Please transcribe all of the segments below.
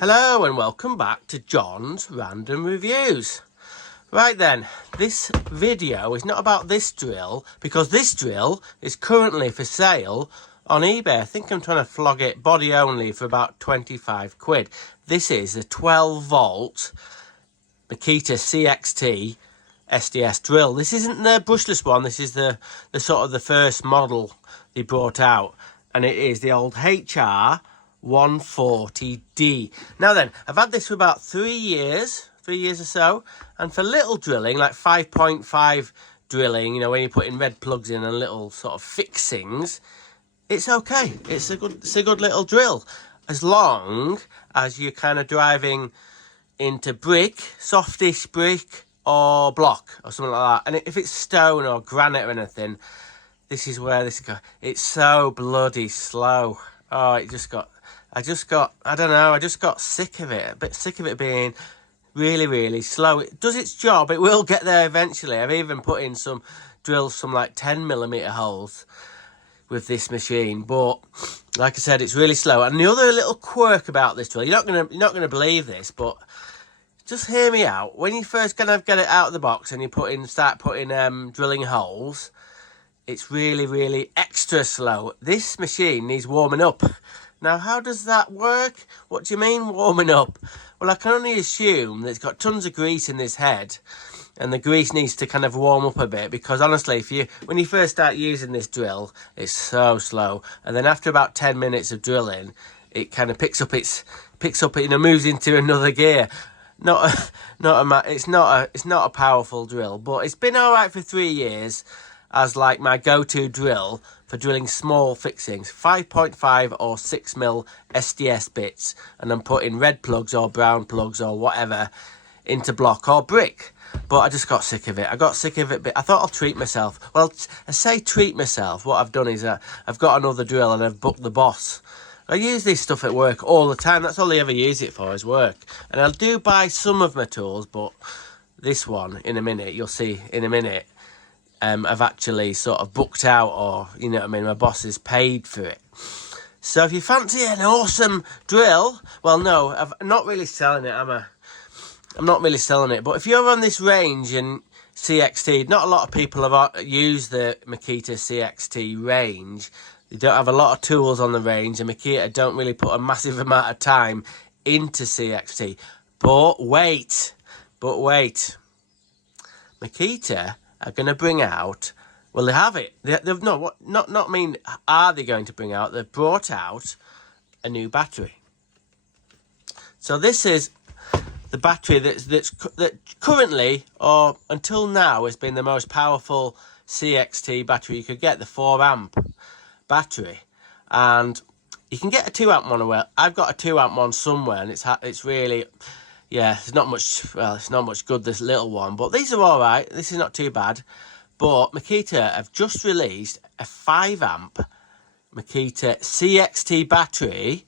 Hello and welcome back to John's Random Reviews. Right then, this video is not about this drill because this drill is currently for sale on eBay. I think I'm trying to flog it body only for about 25 quid. This is a 12 volt Makita SDS drill. This isn't the brushless one, this is the sort of the first model they brought out, and it is the old HR 140D. Now then, I've had this for about 3 years or so, and for little drilling, like 5.5 drilling, you know, when you put in red plugs in and little sort of fixings, it's okay. It's a good little drill, as long as you're kind of driving into brick, softish brick, or block, or something like that. And if it's stone or granite or anything, this is where this goes. It's so bloody slow. Oh, I just got sick of it. A bit sick of it being really, really slow. It does its job. It will get there eventually. I've even put in some drills, some like 10mm holes with this machine. But like I said, it's really slow. And the other little quirk about this drill, you're not gonna believe this, but just hear me out. When you first kind of get it out of the box and you start putting drilling holes, it's really, really extra slow. This machine needs warming up. Now, how does that work? What do you mean warming up? Well, I can only assume that it's got tons of grease in this head, and the grease needs to kind of warm up a bit, because honestly, when you first start using this drill, it's so slow, and then after about 10 minutes of drilling, it kind of picks up, and moves into another gear. It's not a powerful drill, but it's been all right for 3 years as like my go-to drill for drilling small fixings, 5.5 or 6mm SDS bits, and I'm putting red plugs or brown plugs or whatever into block or brick. But I just got sick of it. I got sick of it, but I thought I'll treat myself. Well, I say treat myself. What I've done is I've got another drill and I've booked the boss. I use this stuff at work all the time. That's all I ever use it for, is work. And I do buy some of my tools, but this one, in a minute, you'll see in a minute, I've actually sort of booked out, or, you know what I mean, my boss has paid for it. So if you fancy an awesome drill, well, no, I'm not really selling it, I'm not really selling it. But if you're on this range in CXT, not a lot of people have used the Makita CXT range. They don't have a lot of tools on the range, and Makita don't really put a massive amount of time into CXT. But wait. Makita are going to bring out, well, they have it. They've not mean are they going to bring out, they've brought out a new battery. So this is the battery that currently, or until now, has been the most powerful CXT battery you could get, the 4 amp battery. And you can get a 2 amp one. Well, I've got a 2 amp one somewhere, and it's really, yeah, it's not much good, this little one, but these are all right. This is not too bad. But Makita have just released a 5 amp Makita CXT battery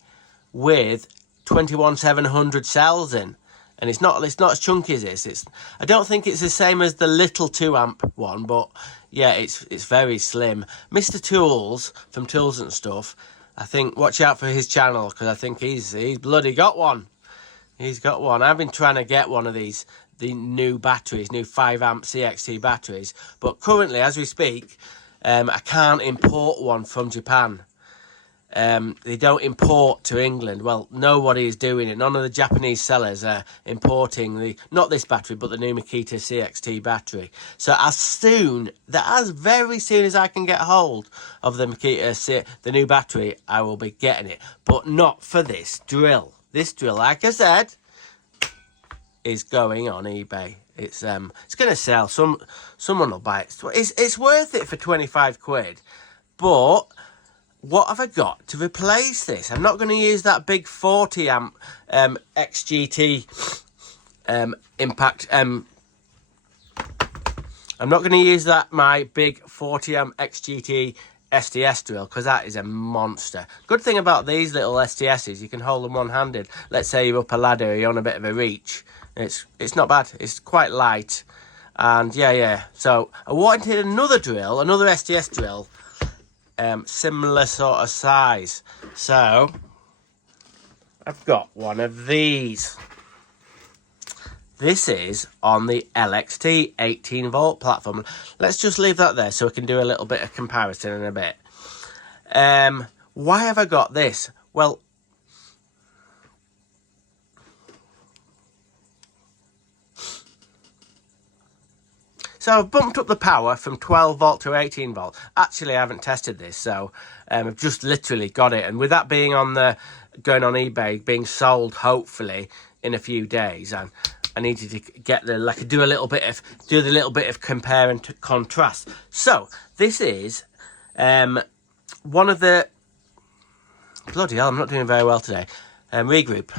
with 21700 cells in, and it's not as chunky as this. I don't think it's the same as the little 2 amp one, but yeah, it's very slim. Mr. Tools from Tools and Stuff, I think, watch out for his channel, because I think he's bloody got one. He's got one. I've been trying to get one of the new batteries, new 5 amp CXT batteries. But currently, as we speak, I can't import one from Japan. They don't import to England. Well, nobody is doing it. None of the Japanese sellers are importing not this battery, but the new Makita CXT battery. So very soon as I can get hold of the Makita, the new battery, I will be getting it. But not for this drill. This drill, like I said, is going on eBay. It's going to sell. Someone will buy it. It's worth it for 25 quid. But what have I got to replace this? I'm not going to use that big 40 amp XGT impact. I'm not going to use my big 40 amp XGT SDS drill, because that is a monster. Good thing about these little SDSs, you can hold them one-handed. Let's say you're up a ladder, you're on a bit of a reach. It's not bad. It's quite light, and yeah. So I wanted another drill, another SDS drill, similar sort of size. So I've got one of these. This is on the LXT 18 volt platform. Let's just leave that there so we can do a little bit of comparison in a bit. Why have I got this? Well, so I've bumped up the power from 12 volt to 18 volt. Actually, I haven't tested this, so I've just literally got it. And with that being on the going on eBay, being sold hopefully in a few days, and I needed to get the do the little bit of compare and contrast. So this is one of the bloody hell. I'm not doing very well today. Regroup.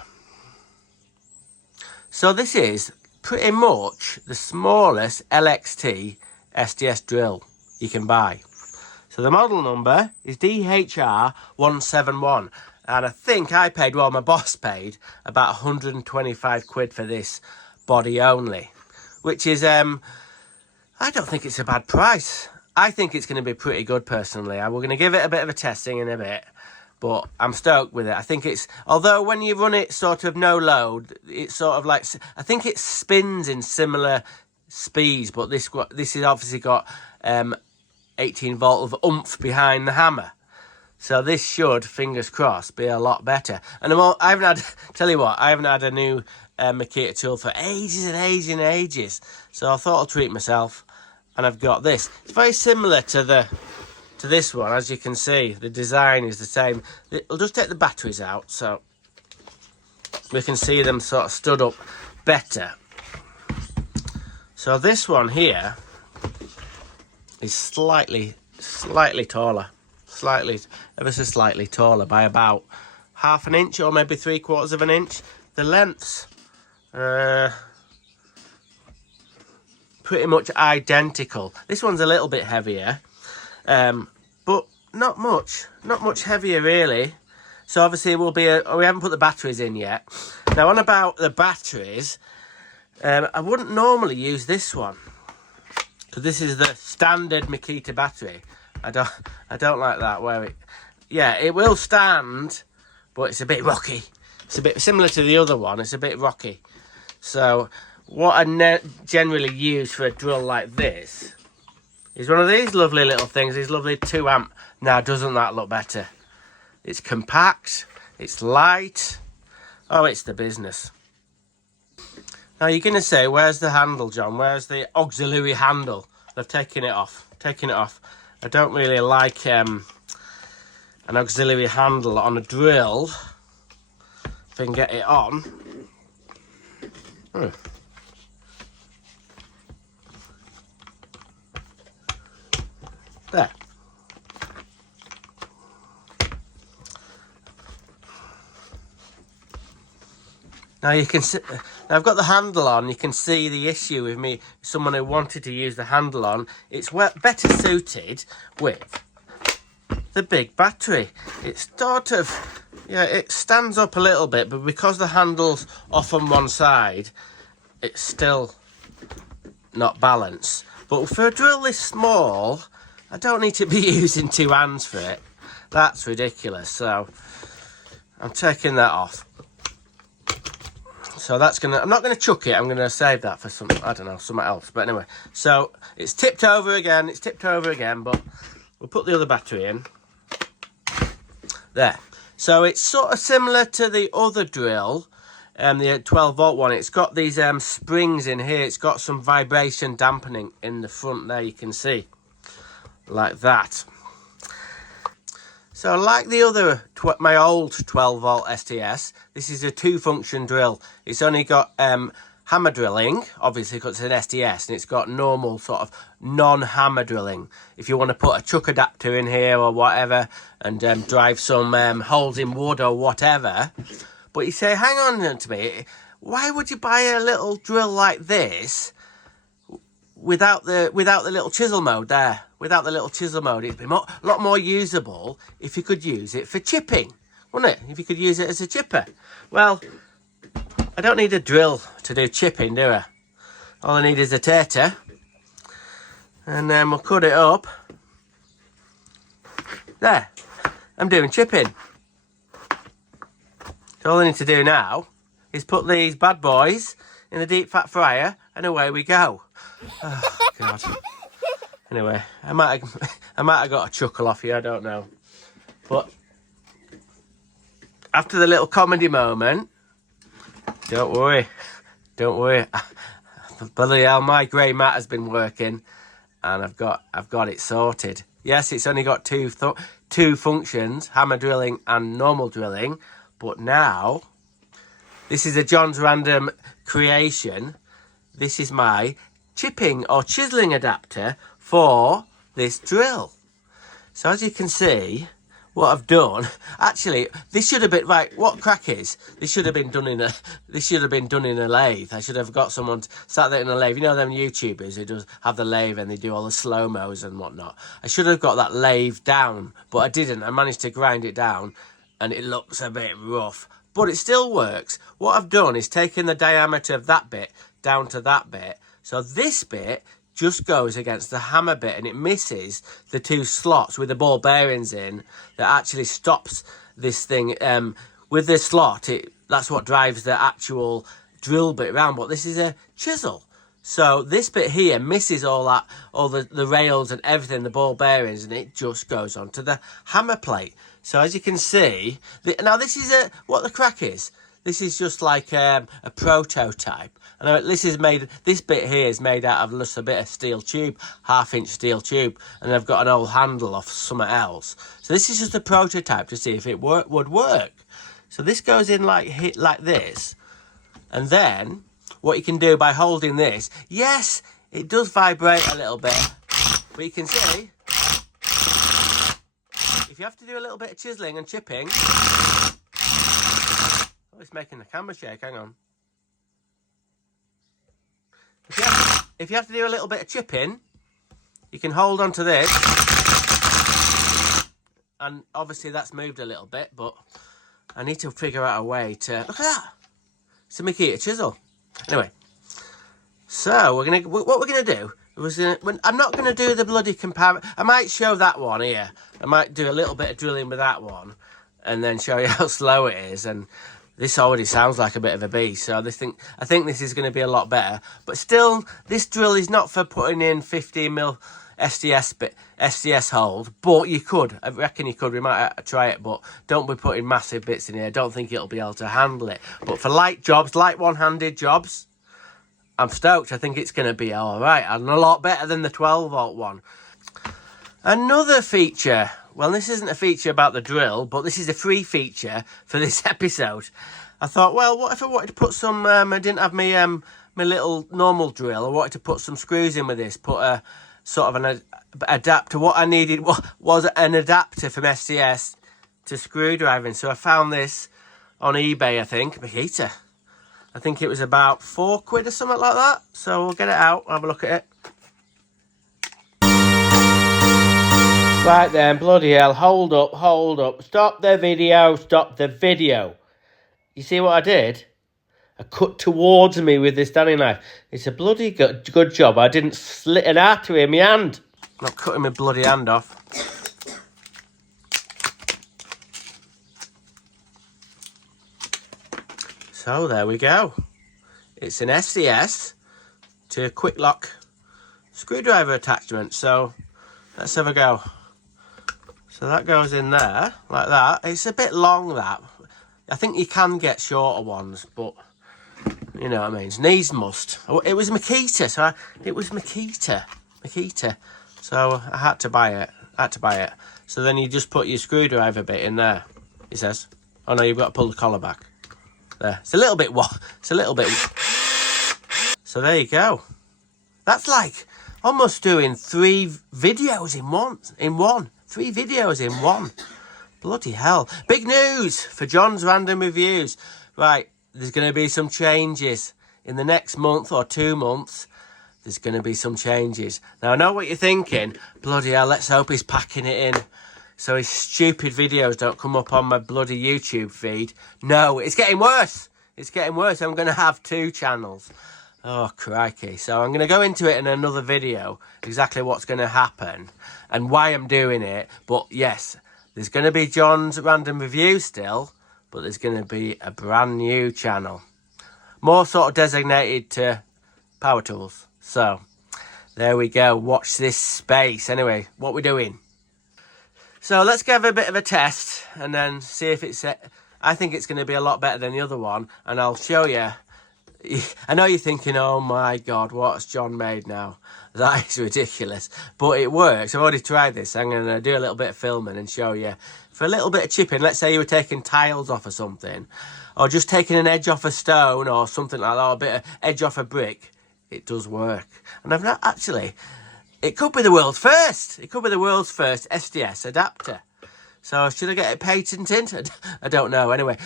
So this is pretty much the smallest LXT SDS drill you can buy. So the model number is DHR 171, and I think I paid, well, my boss paid about 125 quid for this body only, which is I don't think it's a bad price. I think it's going to be pretty good personally. We're going to give it a bit of a testing in a bit, but I'm stoked with it. I think it's, although when you run it sort of no load, it's sort of like, I think it spins in similar speeds, but this has obviously got 18 volt of oomph behind the hammer. So this should, fingers crossed, be a lot better. And I haven't had, tell you what, I haven't had a new Makita tool for ages and ages and ages. So I thought I'll treat myself, and I've got this. It's very similar to this one, as you can see. The design is the same. I'll just take the batteries out so we can see them sort of stood up better. So this one here is slightly taller. Ever so slightly taller by about half an inch or maybe 3/4 of an inch. The lengths are pretty much identical. This one's a little bit heavier, but not much heavier really. So obviously we haven't put the batteries in yet. Now on about the batteries, I wouldn't normally use this one because this is the standard Makita battery. I don't like that where it will stand, but it's a bit rocky. It's a bit similar to the other one. It's a bit rocky. So what I generally use for a drill like this is one of these lovely little things. These lovely 2 amp. Now doesn't that look better? It's compact. It's light. Oh, it's the business. Now you're going to say, where's the handle, John? Where's the auxiliary handle? They've taken it off. I don't really like an auxiliary handle on a drill. If I can get it on. There. Now you can see, now I've got the handle on. You can see the issue with me, someone who wanted to use the handle on. It's better suited with the big battery. It's sort of, it stands up a little bit, but because the handle's off on one side, it's still not balanced. But for a drill this small, I don't need to be using 2 hands for it. That's ridiculous. So I'm taking that off. So that's I'm not gonna chuck it. I'm gonna save that for something else. But anyway, so it's tipped over again. But we'll put the other battery in there. So it's sort of similar to the other drill, the 12 volt one. It's got these springs in here. It's got some vibration dampening in the front there. You can see like that. So like the other, my old 12 volt SDS, this is a 2-function drill. It's only got hammer drilling, obviously because it's an SDS, and it's got normal sort of non-hammer drilling. If you want to put a chuck adapter in here or whatever, and drive some holes in wood or whatever. But you say, hang on to me, why would you buy a little drill like this without the little chisel mode there? Without the little chisel mode, it'd be a lot more usable if you could use it for chipping, wouldn't it? If you could use it as a chipper. Well, I don't need a drill to do chipping, do I? All I need is a tater. And then we'll cut it up. There. I'm doing chipping. So all I need to do now is put these bad boys in the deep fat fryer and away we go. Oh, God. Anyway, I might have got a chuckle off you, I don't know. But after the little comedy moment, don't worry. Bloody hell, my grey mat has been working and I've got it sorted. Yes, it's only got two functions, hammer drilling and normal drilling, but now this is a John's Random creation. This is my chipping or chiseling adapter for this drill. So as you can see, what I've done, actually, this should have been right. What crack is? This should have been done in a lathe. I should have got someone sat there in a lathe. You know them YouTubers who does have the lathe and they do all the slow mos and whatnot. I should have got that lathe down, but I didn't. I managed to grind it down, and it looks a bit rough, but it still works. What I've done is taken the diameter of that bit down to that bit, so this bit just goes against the hammer bit and it misses the two slots with the ball bearings in that actually stops this thing. With this slot, that's what drives the actual drill bit around, but this is a chisel. So this bit here misses all the rails and everything, the ball bearings, and it just goes onto the hammer plate. So as you can see, now this is what the crack is. This is just like a prototype. And this bit here is made out of just a bit of steel tube, 1/2-inch steel tube, and I've got an old handle off something else. So this is just a prototype to see if it would work. So this goes in like this, and then what you can do by holding this, yes, it does vibrate a little bit, but you can see if you have to do a little bit of chiseling and chipping. Oh, it's making the camera shake. Hang on. If you have to do a little bit of chipping, you can hold on to this. And obviously that's moved a little bit, but I need to figure out a way to... Look at that! It's a Makita chisel. Anyway, so what we're gonna do was I'm not gonna do the bloody comparison. I might show that one here. I might do a little bit of drilling with that one, and then show you how slow it is. And this already sounds like a bit of a beast, so I think this is going to be a lot better. But still, this drill is not for putting in 15mm SDS holes, but you could. I reckon you could. We might try it, but don't be putting massive bits in here. I don't think it'll be able to handle it. But for light jobs, light one-handed jobs, I'm stoked. I think it's going to be all right, and a lot better than the 12-volt one. Another feature. Well, this isn't a feature about the drill, but this is a free feature for this episode. I thought, well, what if I wanted to put some, I didn't have my little normal drill. I wanted to put some screws in with this, put a sort of an adapter. What I needed was an adapter from SDS to screwdriving. So I found this on eBay, I think, Makita. I think it was about £4 or something like that. So we'll get it out, have a look at it. Right then, bloody hell, hold up, stop the video. You see what I did? I cut towards me with this Danny knife. It's a bloody good job I didn't slit an artery in my hand. I'm not cutting my bloody hand off. So there we go. It's an SDS to a quick lock screwdriver attachment. So let's have a go. So that goes in there, like that. It's a bit long, that. I think you can get shorter ones, but you know what I mean. Needs must. It was Makita, so it was Makita. So I had to buy it. So then you just put your screwdriver bit in there, it says. Oh no, you've got to pull the collar back. There. It's a little bit. So there you go. That's like almost doing 3 videos in one. 3 videos in one. Bloody hell. Big news for John's Random Reviews. Right, there's going to be some changes. In the next month or 2 months, there's going to be some changes. Now, I know what you're thinking. Bloody hell, let's hope he's packing it in so his stupid videos don't come up on my bloody YouTube feed. No, it's getting worse. It's getting worse. I'm going to have 2 channels. Oh, crikey. So I'm going to go into it in another video, exactly what's going to happen and why I'm doing it. But yes, there's going to be John's Random Review still, but there's going to be a brand new channel. More sort of designated to power tools. So, there we go. Watch this space. Anyway, what we're doing. So, let's give a bit of a test and then see if it's... I think it's going to be a lot better than the other one. And I'll show you. I know you're thinking, oh my God, what's John made now? That is ridiculous. But it works. I've already tried this. I'm going to do a little bit of filming and show you. For a little bit of chipping, let's say you were taking tiles off or something, or just taking an edge off a stone or something like that, or a bit of edge off a brick, it does work. And I've not actually... It could be the world's first. It could be the world's first SDS adapter. So should I get it patented? I don't know. Anyway,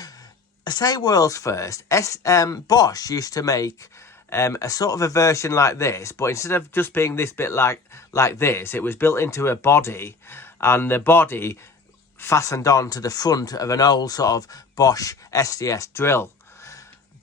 I say world's first. Bosch used to make a sort of a version like this, but instead of just being this bit like this, it was built into a body, and the body fastened on to the front of an old sort of Bosch SDS drill.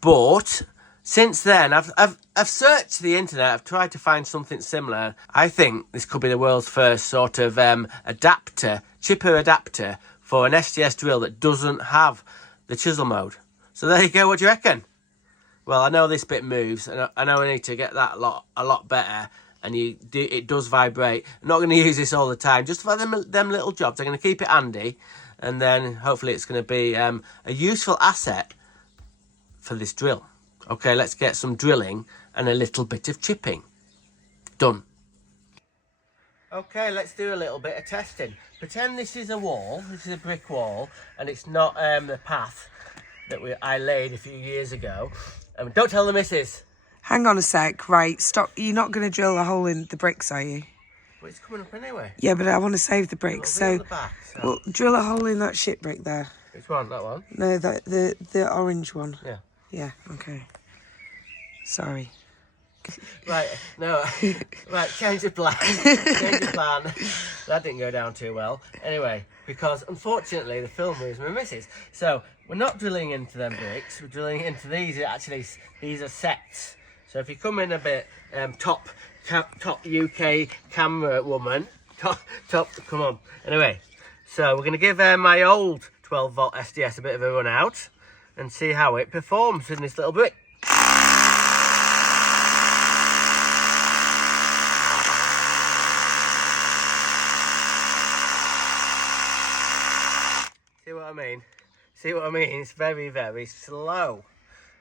But since then, I've searched the internet. I've tried to find something similar. I think this could be the world's first sort of adapter, chipper adapter for an SDS drill that doesn't have the chisel mode. So there you go. What do you reckon? Well, I know this bit moves, and I know I need to get that a lot better. And it does vibrate. I'm not going to use this all the time, just for them little jobs. I'm going to keep it handy, and then hopefully it's going to be a useful asset for this drill. Okay, let's get some drilling and a little bit of chipping. Done. Okay, let's do a little bit of testing. Pretend this is a wall. This is a brick wall, and it's not the path that I laid a few years ago. Don't tell the missus. Hang on a sec, right, stop. You're not going to drill a hole in the bricks, are you? Well, it's coming up anyway. Yeah, but I want to save the bricks, so... Well, drill a hole in that shit brick there. Which one, that one? No, the orange one. Yeah. Yeah, okay. Sorry. Right, no, right, change the plan. Change the plan. That didn't go down too well. Anyway, because unfortunately the film moves my missus. So, we're not drilling into them bricks, we're drilling into these. Actually, these are sets. So if you come in a bit, top UK camera woman, top, come on. Anyway, so we're going to give my old 12 volt SDS a bit of a run out and see how it performs in this little brick. See what I mean? See what I mean? It's very, very slow.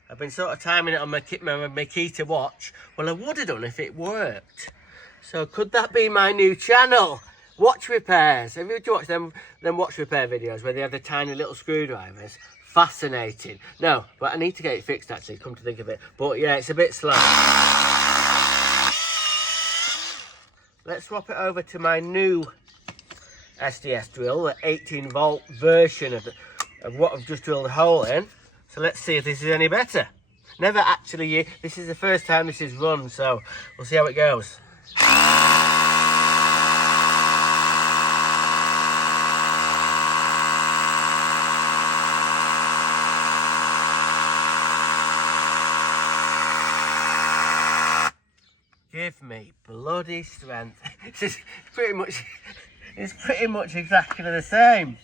I've been sort of timing it on my Makita watch. Well, I would have done if it worked. So could that be my new channel? Watch repairs. Have you watched them watch repair videos where they have the tiny little screwdrivers? Fascinating. No, but I need to get it fixed actually, come to think of it. But yeah, it's a bit slow. Let's swap it over to my new SDS drill, the 18 volt version of what I've just drilled a hole in. So let's see if this is any better. Never actually, this is the first time this is run, so we'll see how it goes. Give me bloody strength. It's pretty much exactly the same.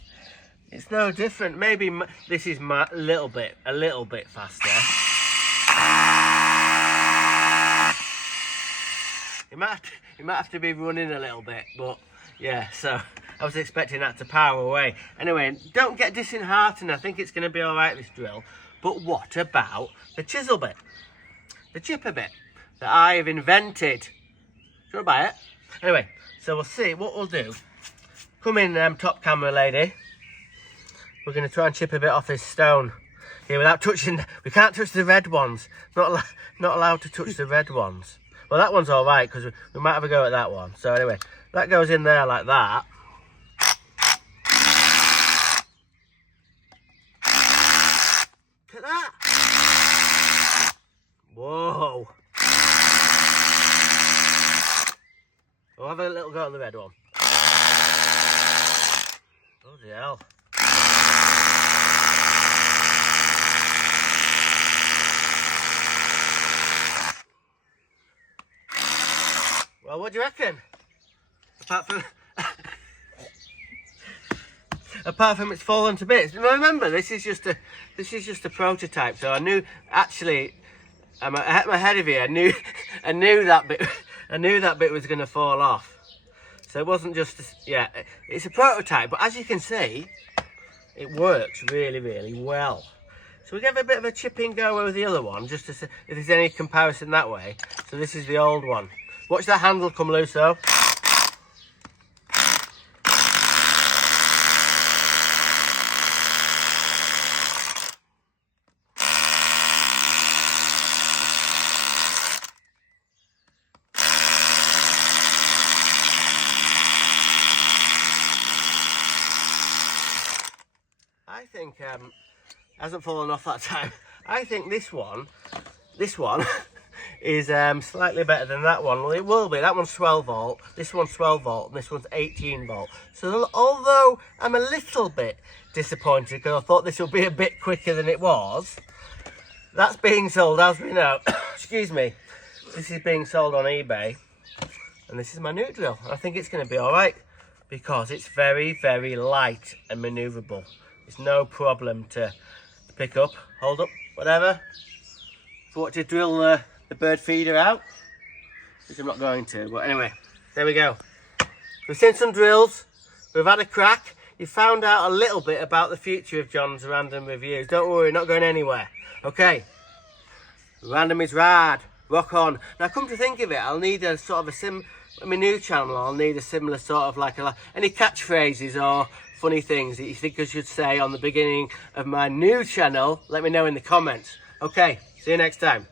It's no different. Maybe this is a little bit faster. It might have to be running a little bit, but yeah. So I was expecting that to power away. Anyway, don't get disheartened. I think it's going to be all right, this drill. But what about the chisel bit, the chipper bit that I've invented? Do you want to buy it? Anyway, so we'll see what we'll do. Come in, top camera lady. We're going to try and chip a bit off this stone here without touching. We can't touch the red ones. Not allowed to touch the red ones. Well, that one's all right because we might have a go at that one. So anyway, that goes in there like that. Look at that. Whoa. We'll have a little go at the red one. Bloody hell. Well, what do you reckon? Apart from... apart from it's fallen to bits. Now remember, this is just a prototype. So I knew, actually, I'm ahead of you. I knew that bit was going to fall off. So it wasn't just, yeah, it's a prototype, but as you can see, it works really, really well. So we give a bit of a chipping go with the other one, just to see if there's any comparison that way. So this is the old one. Watch that handle come loose though. I think hasn't fallen off that time. I think this one is slightly better than that one. Well, it will be. That one's 12 volt, this one's 12 volt, and this one's 18 volt. So although I'm a little bit disappointed because I thought this would be a bit quicker than it was, that's being sold, as we know. Excuse me. This is being sold on eBay, and this is my new drill. I think it's going to be all right because it's very, very light and manoeuvrable. It's no problem to pick up, hold up, whatever. If you want to drill the bird feeder out, which I'm not going to, but anyway, there we go. We've seen some drills, we've had a crack. You found out a little bit about the future of John's random reviews. Don't worry, not going anywhere. Okay, random is rad, rock on. Now come to think of it, I'll need a sort of my new channel, I'll need a similar sort of like any catchphrases or funny things that you think I should say on the beginning of my new channel. Let me know in the comments. Okay, see you next time.